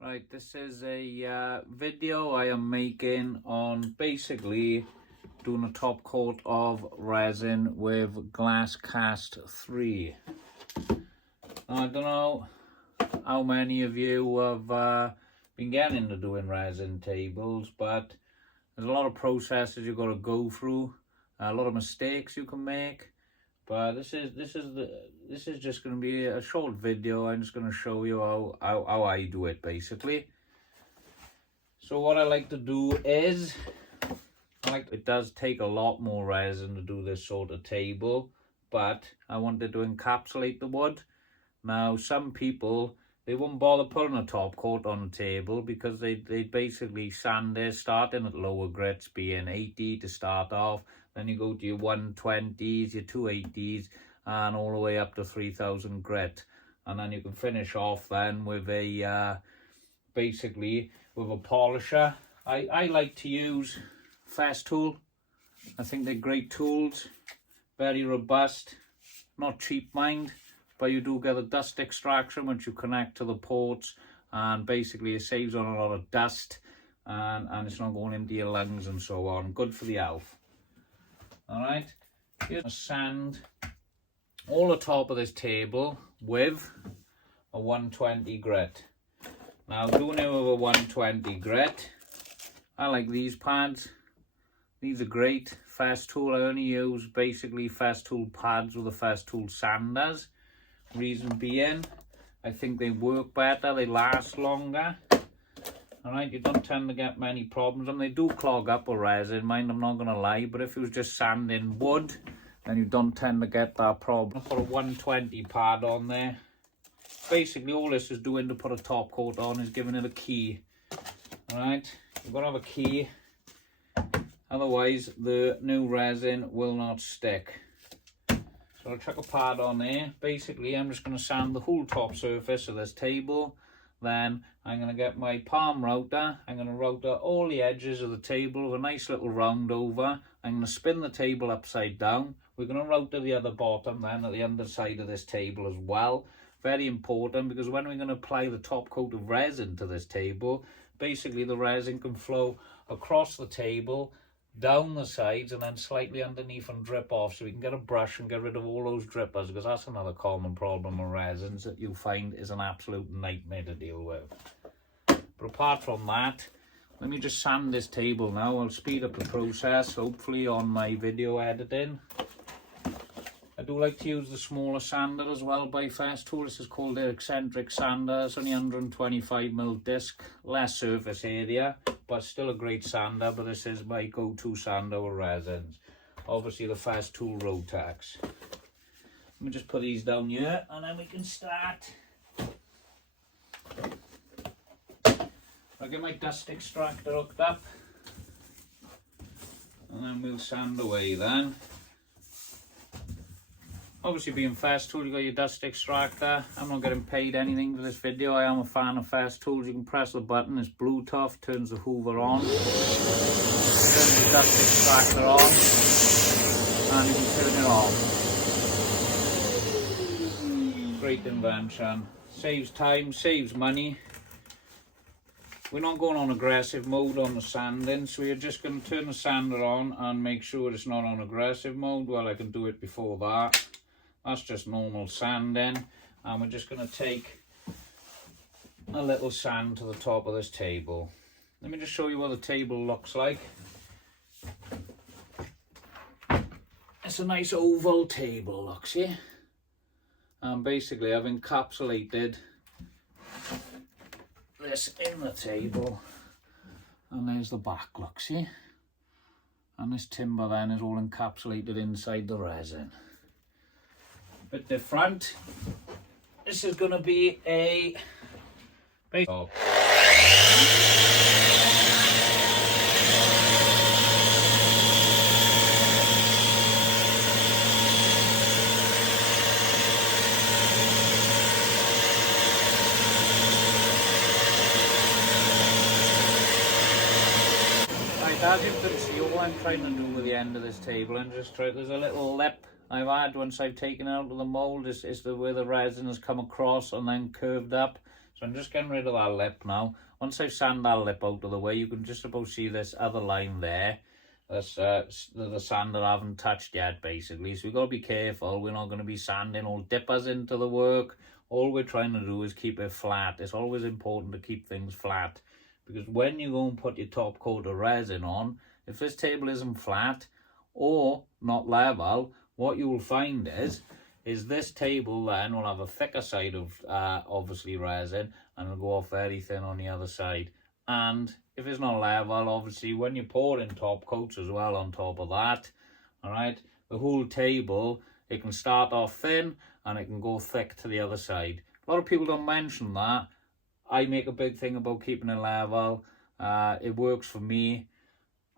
Right, this is a video I am making on basically doing a top coat of resin with Glass Cast 3. Now, I don't know how many of you have been getting into doing resin tables, but there's a lot of processes you've got to go through, a lot of mistakes you can make. But this is just going to be a short video. I'm just going to show you how I do it basically. So what I like to do is, it does take a lot more resin to do this sort of table, but I wanted to encapsulate the wood. Now some people, they wouldn't bother putting a top coat on the table because they basically sand it, starting at lower grits being 80 to start off. Then you go to your 120s, your 280s, and all the way up to 3000 grit. And then you can finish off then with a, basically with a polisher. I like to use Festool. I think they're great tools, very robust, not cheap mind, but you do get a dust extraction once you connect to the ports, and basically it saves on a lot of dust, and it's not going into your lungs and so on. Good for the health. Alright, here's a sand all the top of this table with a 120 grit. Now doing it with a 120 grit, I like these pads. These are great. Festool, I only use basically Festool pads with the Festool sanders. Reason being, I think they work better, they last longer. Alright, you don't tend to get many problems, and they do clog up with resin, mind, I'm not going to lie, but if it was just sanding wood, then you don't tend to get that problem. I put a 120 pad on there. Basically all this is doing to put a top coat on is giving it a key. Alright, you've got to have a key, otherwise the new resin will not stick. So I'll chuck a pad on there. Basically I'm just going to sand the whole top surface of this table. Then I'm going to get my palm router. I'm going to router all the edges of the table with a nice little round over. I'm going to spin the table upside down. We're going to router the other bottom then at the underside of this table as well. Very important, because when we're going to apply the top coat of resin to this table, basically the resin can flow across the table, down the sides, and then slightly underneath and drip off, so we can get a brush and get rid of all those drippers, because that's another common problem with resins that you find is an absolute nightmare to deal with. But apart from that, let me just sand this table now. I'll speed up the process hopefully on my video editing. I do like to use the smaller sander as well by Festool. This is called their eccentric sander. It's only 125mm disc, less surface area, but still a great sander. But this is my go-to sander with resins. Obviously the Festool Rotex. Let me just put these down here and then we can start. I'll get my dust extractor hooked up and then we'll sand away then. Obviously being Festool, you got your dust extractor. I'm not getting paid anything for this video. I am a fan of Festool. You can press the button, it's Bluetooth, turns the hoover on, turns the dust extractor on, and you can turn it off. Great invention. Saves time, saves money. We're not going on aggressive mode on the sanding, so we're just going to turn the sander on and make sure it's not on aggressive mode. Well, I can do it before that. That's just normal sanding, and we're just going to take a little sand to the top of this table. Let me just show you what the table looks like. It's a nice oval table, looks here. And basically I've encapsulated this in the table, and there's the back, looks here. And this timber then is all encapsulated inside the resin. Bit different. This is going to be a base. As you can see, all I'm trying to do with the end of this table, and just try, there's a little lip I've had once I've taken it out of the mould, is where the resin has come across and then curved up. So I'm just getting rid of that lip now. Once I've sanded that lip out of the way, you can just about see this other line there. That's the sander I haven't touched yet, basically. So we've got to be careful. We're not going to be sanding all dippers into the work. All we're trying to do is keep it flat. It's always important to keep things flat, because when you go and put your top coat of resin on, if this table isn't flat or not level, what you will find is this table then will have a thicker side of obviously resin, and it'll go off very thin on the other side. And if it's not level, obviously when you're pouring top coats as well on top of that, all right, the whole table, it can start off thin and it can go thick to the other side. A lot of people don't mention that. I make a big thing about keeping it level. It works for me,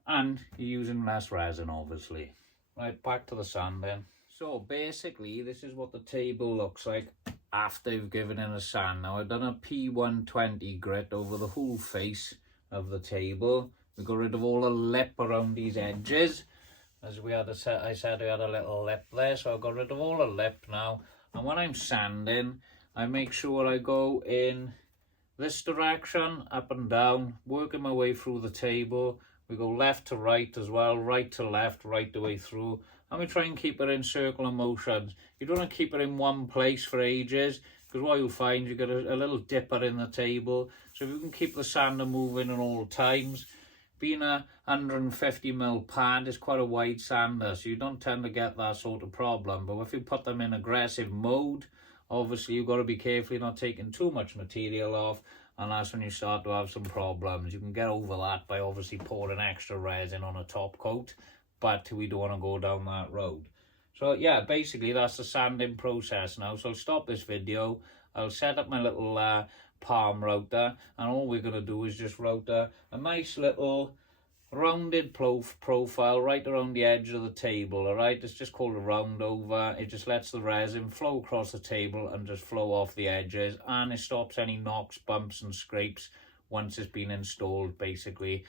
and you're using less resin, obviously. Right, back to the sanding. So basically, this is what the table looks like after you've given it a sand. Now, I've done a P120 grit over the whole face of the table. We got rid of all the lip around these edges. As we had I said we had a little lip there, so I got rid of all the lip now. And when I'm sanding, I make sure I go in this direction, up and down, working my way through the table. We go left to right as well, right to left, right the way through. And we try and keep it in circular motions. You don't want to keep it in one place for ages, because what you'll find, you get a little dipper in the table. So if you can keep the sander moving at all times, being a 150mm pad is quite a wide sander, so you don't tend to get that sort of problem. But if you put them in aggressive mode, obviously you've got to be careful you're not taking too much material off, and that's when you start to have some problems. You can get over that by obviously pouring extra resin on a top coat, but we don't want to go down that road. So yeah, basically that's the sanding process now. So I'll stop this video. I'll set up my little palm router, and all we're going to do is just router a nice little rounded profile right around the edge of the table. All right, it's just called a round over. It just lets the resin flow across the table and just flow off the edges, and it stops any knocks, bumps and scrapes once it's been installed, basically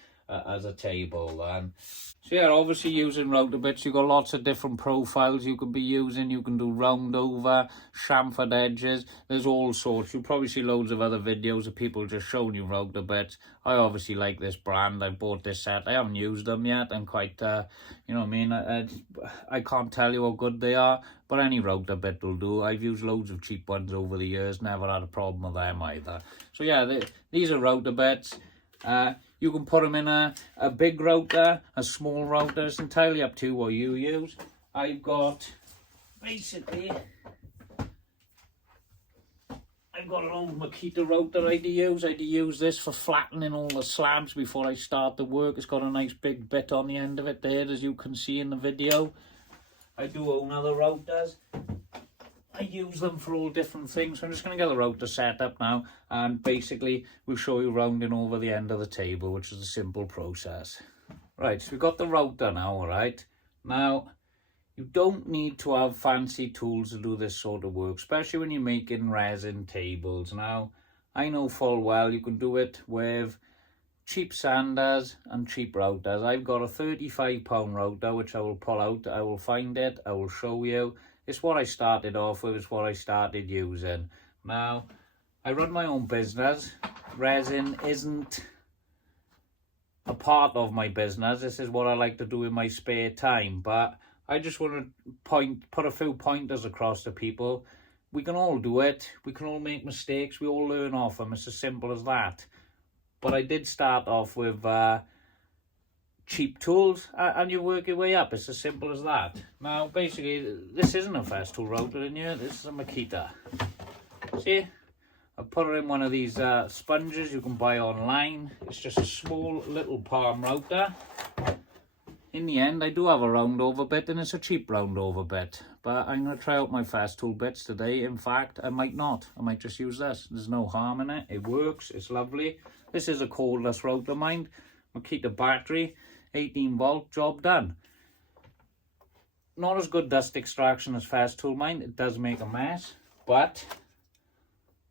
as a table. Then so yeah, obviously using router bits, you've got lots of different profiles you can be using. You can do round over, chamfered edges, there's all sorts. You'll probably see loads of other videos of people just showing you router bits. I obviously like this brand. I bought this set. I haven't used them yet. I'm quite you know what I mean, I can't tell you how good they are, but any router bit will do. I've used loads of cheap ones over the years, never had a problem with them either. So yeah, these are router bits. You can put them in a big router, a small router. It's entirely up to you what you use. I've got, basically, I've got an old Makita router I use. I use this for flattening all the slabs before I start the work. It's got a nice big bit on the end of it there, as you can see in the video. I do own other routers. I use them for all different things. So I'm just going to get the router set up now, and basically we'll show you rounding over the end of the table, which is a simple process. Right, so we've got the router now, all right. Now, you don't need to have fancy tools to do this sort of work, especially when you're making resin tables. Now, I know full well you can do it with cheap sanders and cheap routers. I've got a £35 router, which I will pull out. I will find it, I will show you. It's what I started off with, it's what I started using. Now, I run my own business. Resin isn't a part of my business. This is what I like to do in my spare time. But I just want to put a few pointers across to people. We can all do it. We can all make mistakes. We all learn off them. It's as simple as that. But I did start off with cheap tools, and you work your way up. It's as simple as that. Now, basically, this isn't a Festool router in here. This is a Makita. See? I put it in one of these sponges you can buy online. It's just a small little palm router. In the end, I do have a round over bit, and it's a cheap round over bit. But I'm going to try out my Festool bits today. In fact, I might not. I might just use this. There's no harm in it. It works. It's lovely. This is a cordless router, mind. Makita battery. 18 volt, job done. Not as good dust extraction as Festool, mind. It does make a mess, but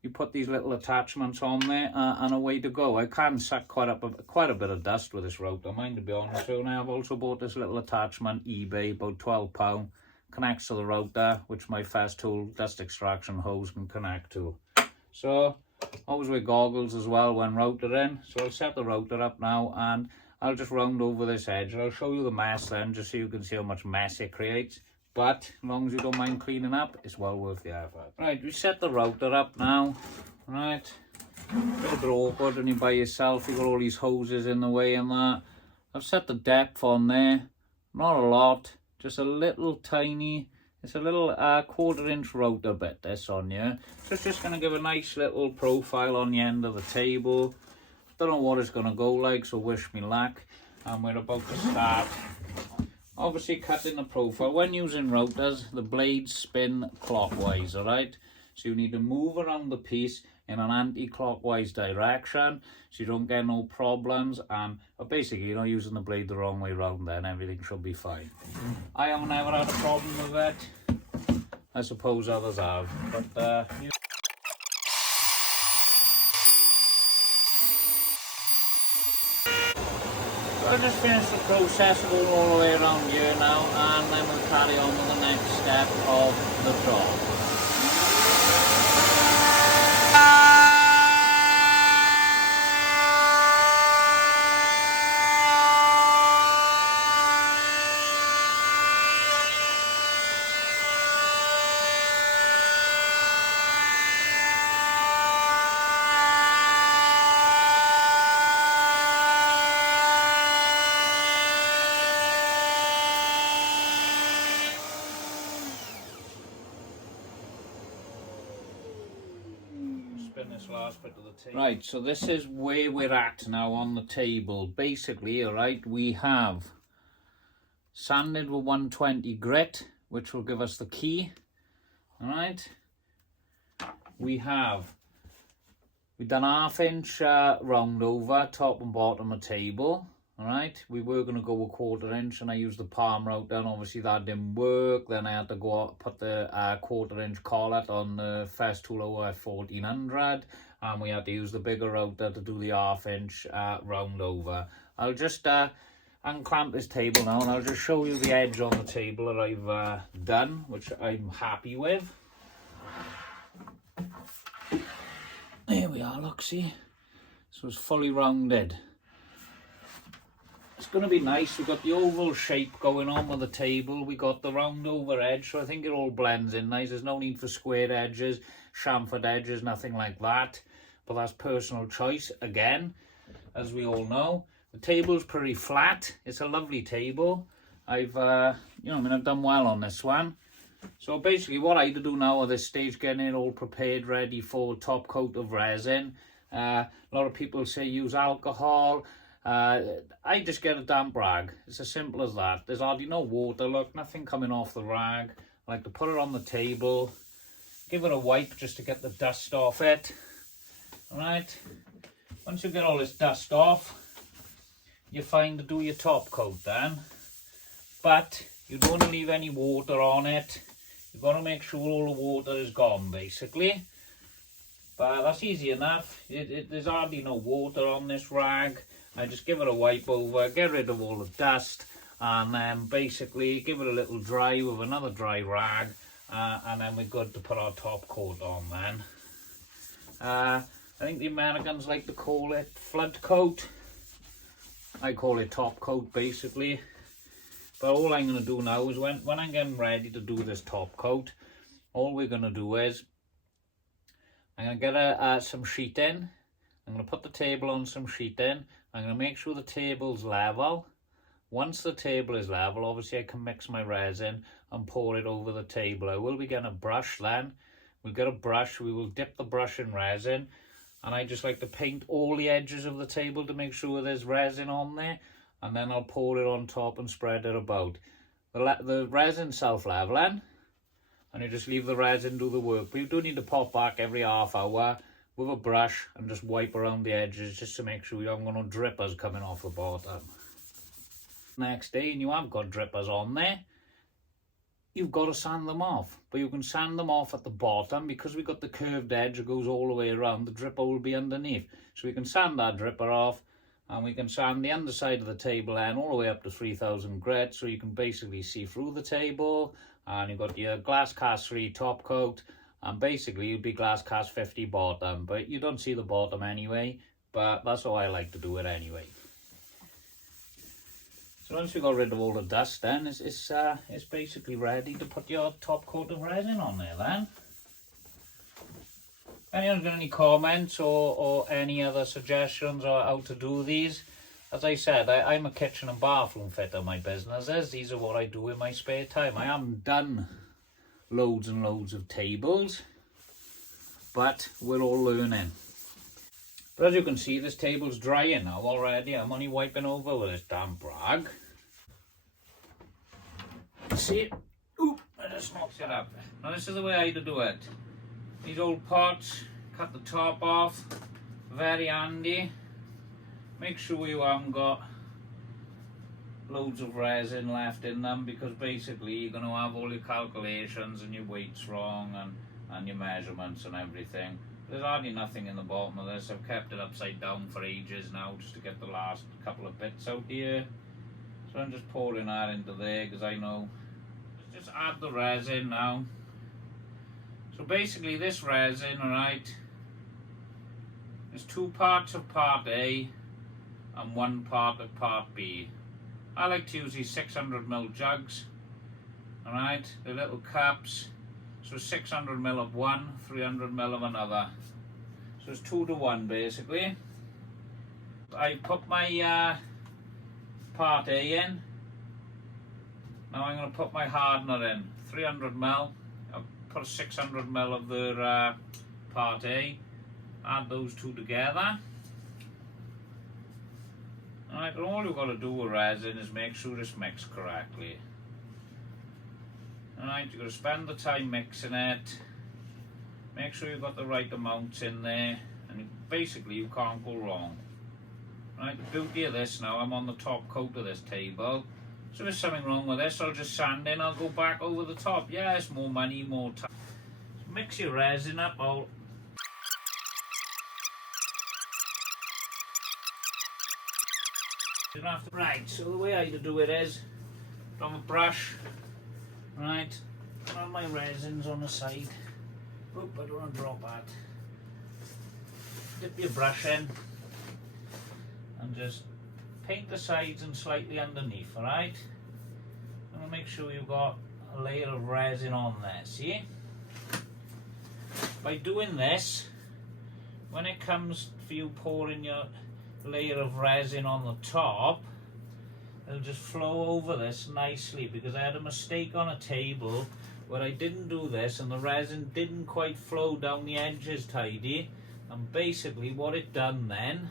you put these little attachments on there and away to go. I can suck quite a bit of dust with this router, mind, to be honest with you. And I've also bought this little attachment, eBay, about £12. Connects to the router, which my Festool dust extraction hose can connect to. So Always wear goggles as well when routering. So I'll set the router up now and I'll just round over this edge. I'll show you the mess then, just so you can see how much mess it creates. But as long as you don't mind cleaning up, it's well worth the effort. Right, we set the router up now. Right, a bit awkward when you're by yourself. You've got all these hoses in the way and that. I've set the depth on there. Not a lot, just a little tiny. It's a little 1/4 inch router bit this on here. So it's just going to give a nice little profile on the end of the table. Don't know what it's going to go like, so wish me luck. And we're about to start. Obviously cutting the profile. When using routers, the blades spin clockwise, alright? So you need to move around the piece in an anti-clockwise direction so you don't get no problems, and basically you're not using the blade the wrong way around, then everything should be fine. I have never had a problem with it. I suppose others have, but I'll just finish the process going all the way around here now, and then we'll carry on with the next step of the job. This last bit of the table. Right, so this is where we're at now on the table. Basically, alright, we have sanded with 120 grit, which will give us the key. Alright, we've done 1/2 inch round over top and bottom of the table. Alright, we were going to go with 1/4 inch and I used the palm router, and obviously that didn't work. Then I had to go out, put the 1/4 inch collet on the Festool at 1400, and we had to use the bigger router to do the 1/2 inch round over. I'll just unclamp this table now and I'll just show you the edge on the table that I've done, which I'm happy with. There we are, look, see? So it's fully rounded. It's going to be nice. We've got the oval shape going on with the table. We got the round over edge, so I think it all blends in nice. There's no need for squared edges, chamfered edges, nothing like that. But that's personal choice, again, as we all know. The table's pretty flat. It's a lovely table. I've done well on this one. So basically what I had to do now at this stage, getting it all prepared, ready for top coat of resin. A lot of people say use alcohol. I just get a damp rag. It's as simple as that. There's hardly no water, look, nothing coming off the rag. I like to put it on the table, give it a wipe just to get the dust off it. Alright, once you get all this dust off, you're fine to do your top coat then. But you don't want to leave any water on it. You've got to make sure all the water is gone, basically. But that's easy enough. There's hardly no water on this rag. I just give it a wipe over, get rid of all the dust, and then basically give it a little dry with another dry rag, and then we're good to put our top coat on then. I think the Americans like to call it flood coat. I call it top coat basically. But all I'm going to do now is when I'm getting ready to do this top coat, all we're going to do is I'm going to get some sheeting. I'm going to put the table on some sheeting. I'm going to make sure the table's level. Once the table is level, obviously I can mix my resin and pour it over the table. I will be getting a brush then. We'll get a brush, we will dip the brush in resin, and I just like to paint all the edges of the table to make sure there's resin on there, and then I'll pour it on top and spread it about. The resin self-leveling, and you just leave the resin do the work. But you do need to pop back every half hour with a brush and just wipe around the edges just to make sure you haven't got no drippers coming off the bottom. Next day, and you have got drippers on there, you've got to sand them off. But you can sand them off at the bottom because we've got the curved edge that goes all the way around. The dripper will be underneath. So we can sand that dripper off, and we can sand the underside of the table end all the way up to 3000 grit, so you can basically see through the table. And you've got your glass cast 3 top coat, and basically you'd be glass cast 50 bottom, but you don't see the bottom anyway, but that's how I like to do it anyway. So once you've got rid of all the dust, then it's basically ready to put your top coat of resin on there then. If anyone's got any comments or any other suggestions on how to do these, as I said, I'm a kitchen and bathroom fitter, my business is. These are what I do in my spare time. I haven't done loads and loads of tables, but we're all learning. But as you can see, this table's drying now already. I'm only wiping over with this damp rag. See? Ooh, I just knocked it up. Now this is the way I do it. These old pots, cut the top off, very handy. Make sure you haven't got loads of resin left in them, because basically you're going to have all your calculations and your weights wrong and your measurements and everything. There's hardly nothing in the bottom of this. I've kept it upside down for ages now just to get the last couple of bits out here. So I'm just pouring that into there because I know. Just add the resin now. So basically this resin, alright, there's 2 parts of part A and 1 part of part B. I like to use these 600ml jugs, alright, the little cups. So 600ml of one, 300ml of another. So it's 2 to 1 basically. I put my part A in. Now I'm going to put my hardener in. 300ml. I'll put 600ml of the part A. Add those 2 together. Alright, and all you've got to do with resin is make sure it's mixed correctly. Alright, you've got to spend the time mixing it. Make sure you've got the right amounts in there, and basically you can't go wrong. Right, the beauty of this now, I'm on the top coat of this table. So if there's something wrong with this, I'll just sand in, I'll go back over the top. Yeah, it's more money, more time. So mix your resin up. You don't have to. Right, so the way I do it is, from a brush, right, put on my resins on the side. Oop, I don't want to drop that. Dip your brush in and just paint the sides and slightly underneath, alright? And make sure you've got a layer of resin on there, see? By doing this, when it comes for you pouring your layer of resin on the top, it'll just flow over this nicely, because I had a mistake on a table where I didn't do this and the resin didn't quite flow down the edges tidy, and basically what it done then,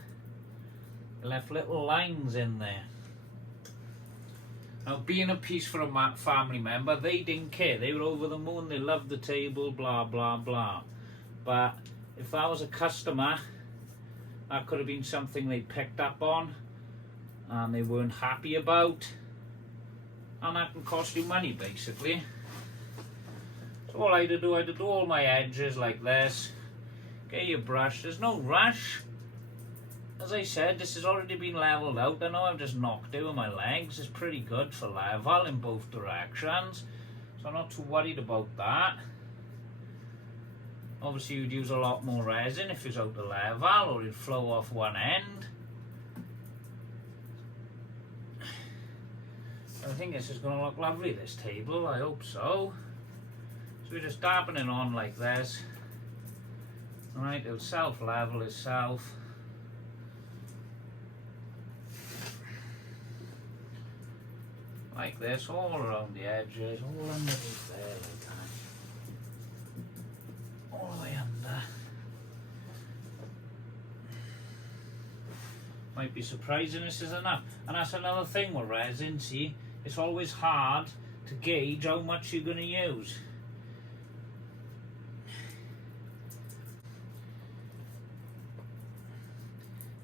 it left little lines in there. Now, being a piece for a family member, they didn't care. They were over the moon, they loved the table, blah blah blah. But if I was a customer, that could have been something they picked up on and they weren't happy about, and that can cost you money basically. So all I had to do all my edges like this. Get your brush, there's no rush. As I said, this has already been levelled out. I know I've just knocked it with my legs. It's pretty good for level in both directions, so I'm not too worried about that. Obviously you'd use a lot more resin if it's out of level, or it'd flow off one end. I think this is going to look lovely, this table, I hope so. So we're just dabbing it on like this. Alright, it'll self-level itself. Like this, all around the edges, all underneath there like that. All the way under. Might be surprising this is enough. And that's another thing with resin, see? It's always hard to gauge how much you're going to use.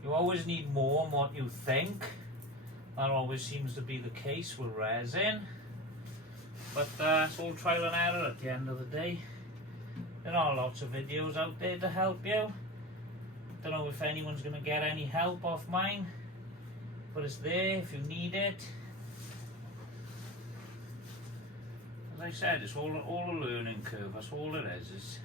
You always need more than what you think. That always seems to be the case with resin. But it's all trial and error at the end of the day. There are lots of videos out there to help you. Don't know if anyone's going to get any help off mine, but it's there if you need it. As I said, it's all a learning curve. That's all it is.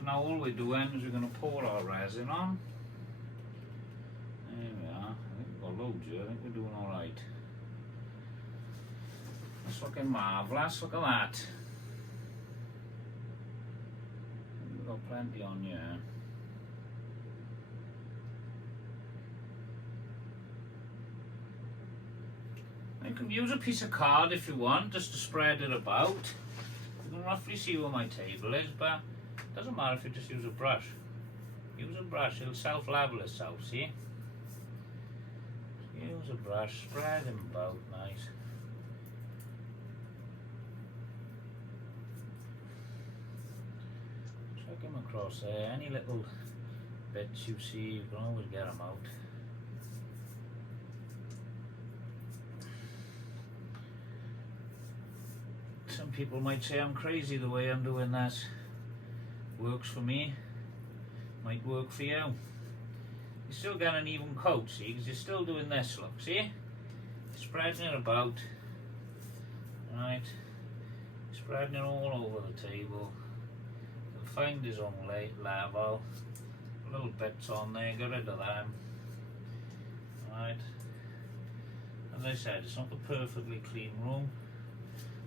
So now all we're doing is we're going to pour our resin on. There we are. I think we've got loads here. I think we're doing alright. It's looking marvellous. Look at that. We've got plenty on here. You can use a piece of card if you want, just to spread it about. You can roughly see where my table is, but it doesn't matter if you just use a brush. Use a brush, it'll self-level itself, see? Use a brush, spread them about nice. Check them across there. Any little bits you see, you can always get them out. Some people might say I'm crazy the way I'm doing this. Works for me, might work for you. You still get an even coat, see, because you're still doing this, look, see? Spreading it about, right? Spreading it all over the table. You'll find his own level. Little bits on there, get rid of them. Right? As I said, it's not a perfectly clean room.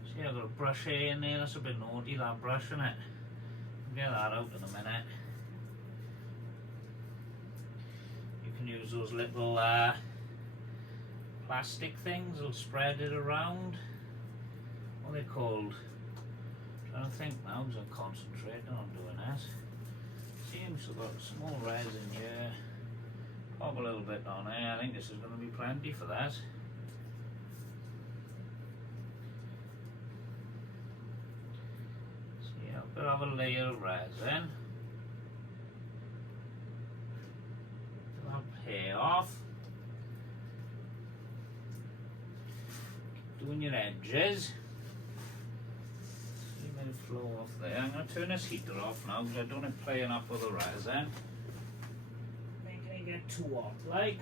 See, I've got a brush here in there, that's a bit naughty, that brush, isn't it? I'll get that out in a minute. You can use those little plastic things, they'll spread it around. What are they called? I'm trying to think now because I'm concentrating on doing this. Seems to have got small resin here. Pop a little bit on there, I think this is going to be plenty for that. We'll have a layer of resin. That hair off. Keep doing your edges. See let it flow off there. I'm going to turn this heater off now because I don't want it playing up with the resin. Making it get too hot like.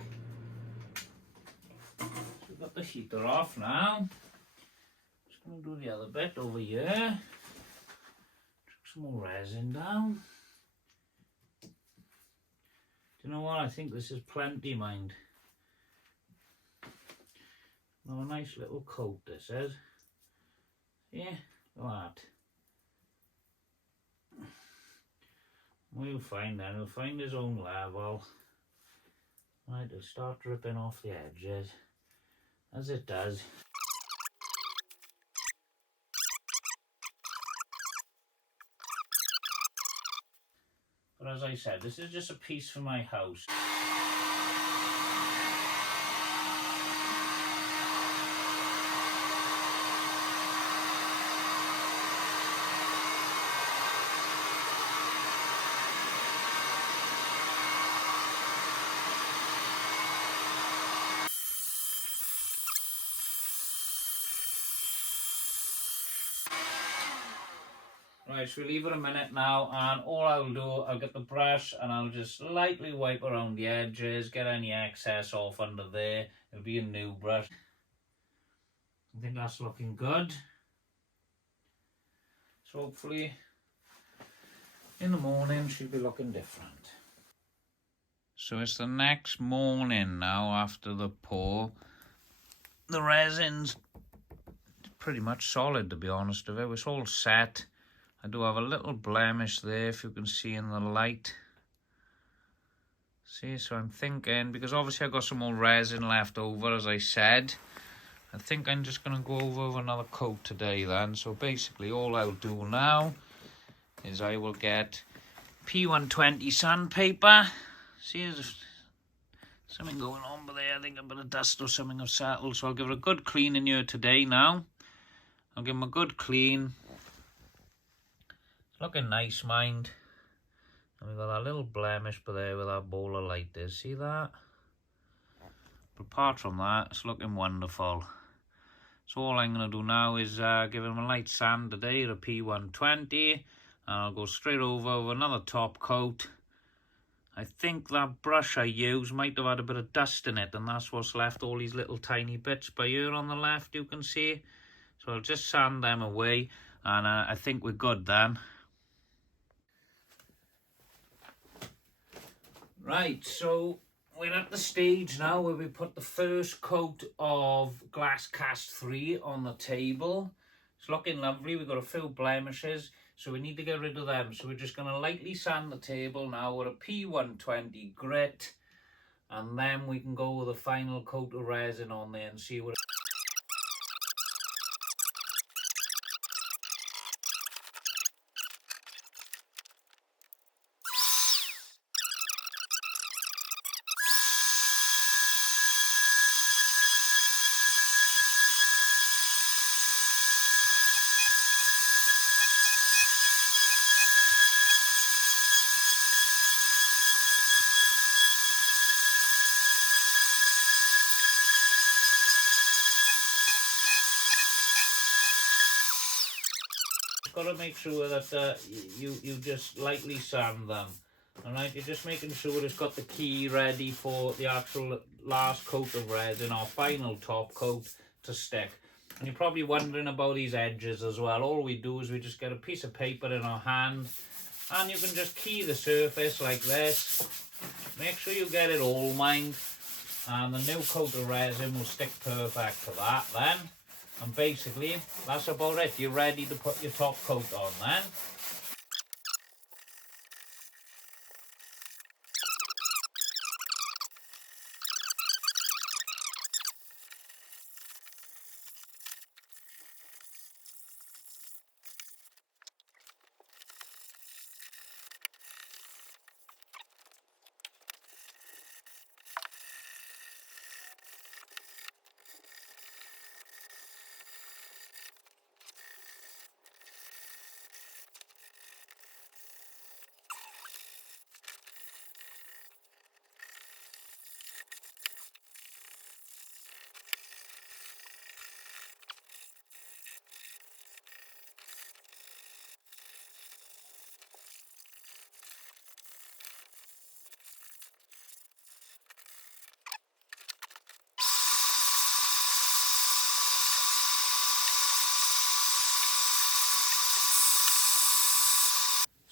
So we've got the heater off now. Just going to do the other bit over here. Some more resin down. Do you know what? I think this is plenty, mind. Now a nice little coat this is. Yeah, look at that. What you'll find then, he'll find his own level. Right, it'll start dripping off the edges. As it does. But as I said, this is just a piece for my house. Right, so we'll leave it a minute now, and all I'll do, I'll get the brush and I'll just lightly wipe around the edges, get any excess off under there. It'll be a new brush. I think that's looking good. So hopefully in the morning she'll be looking different. So it's the next morning now after the pour. The resin's pretty much solid, to be honest with you. It's all set. I do have a little blemish there, if you can see in the light. See, so I'm thinking, because obviously I've got some more resin left over, as I said. I think I'm just going to go over with another coat today then. So basically all I'll do now is I will get P120 sandpaper. See, there's something going on over there. I think a bit of dust or something have settled. So I'll give it a good clean in here today now. I'll give them a good clean. Looking nice, mind. And we've got that little blemish there where that bowl of light is. See that? But apart from that, it's looking wonderful. So all I'm going to do now is give him a light sand today, a P120. And I'll go straight over with another top coat. I think that brush I used might have had a bit of dust in it. And that's what's left, all these little tiny bits by here on the left, you can see. So I'll just sand them away. And I think we're good then. Right, so we're at the stage now where we put the first coat of glass cast 3 on the table. It's looking lovely. We've got a few blemishes, so we need to get rid of them. So we're just going to lightly sand the table now with a P120 grit, and then we can go with a final coat of resin on there and see what. Got to make sure that you just lightly sand them. Alright, you're just making sure it's got the key ready for the actual last coat of resin, our final top coat, to stick. And you're probably wondering about these edges as well. All we do is we just get a piece of paper in our hand, and you can just key the surface like this. Make sure you get it all mined, and the new coat of resin will stick perfect to that then. And basically, that's about it. You're ready to put your top coat on then.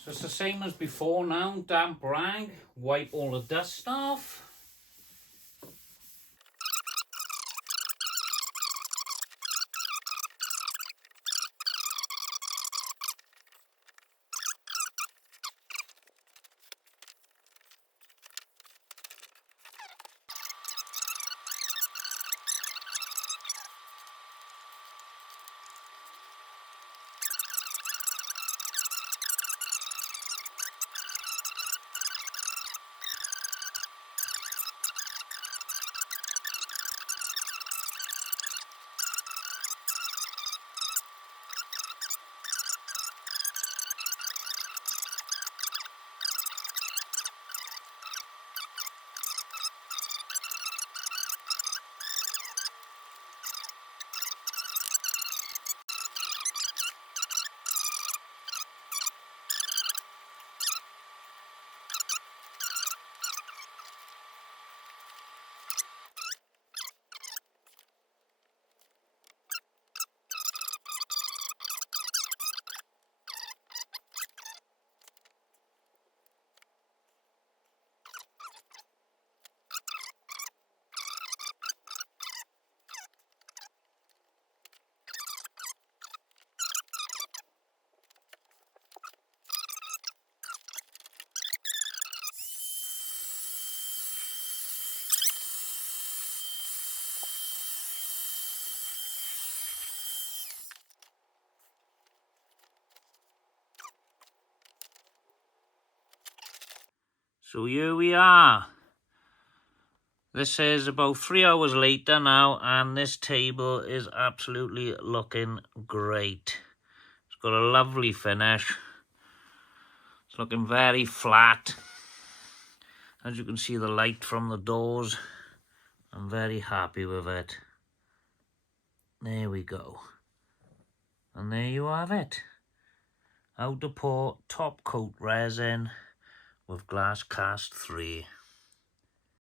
So it's the same as before now. Damp rag, wipe all the dust off. So here we are. This is about 3 hours later now, and this table is absolutely looking great. It's got a lovely finish. It's looking very flat. As you can see the light from the doors, I'm very happy with it. There we go. And there you have it. How to pour top coat resin with glass cast 3.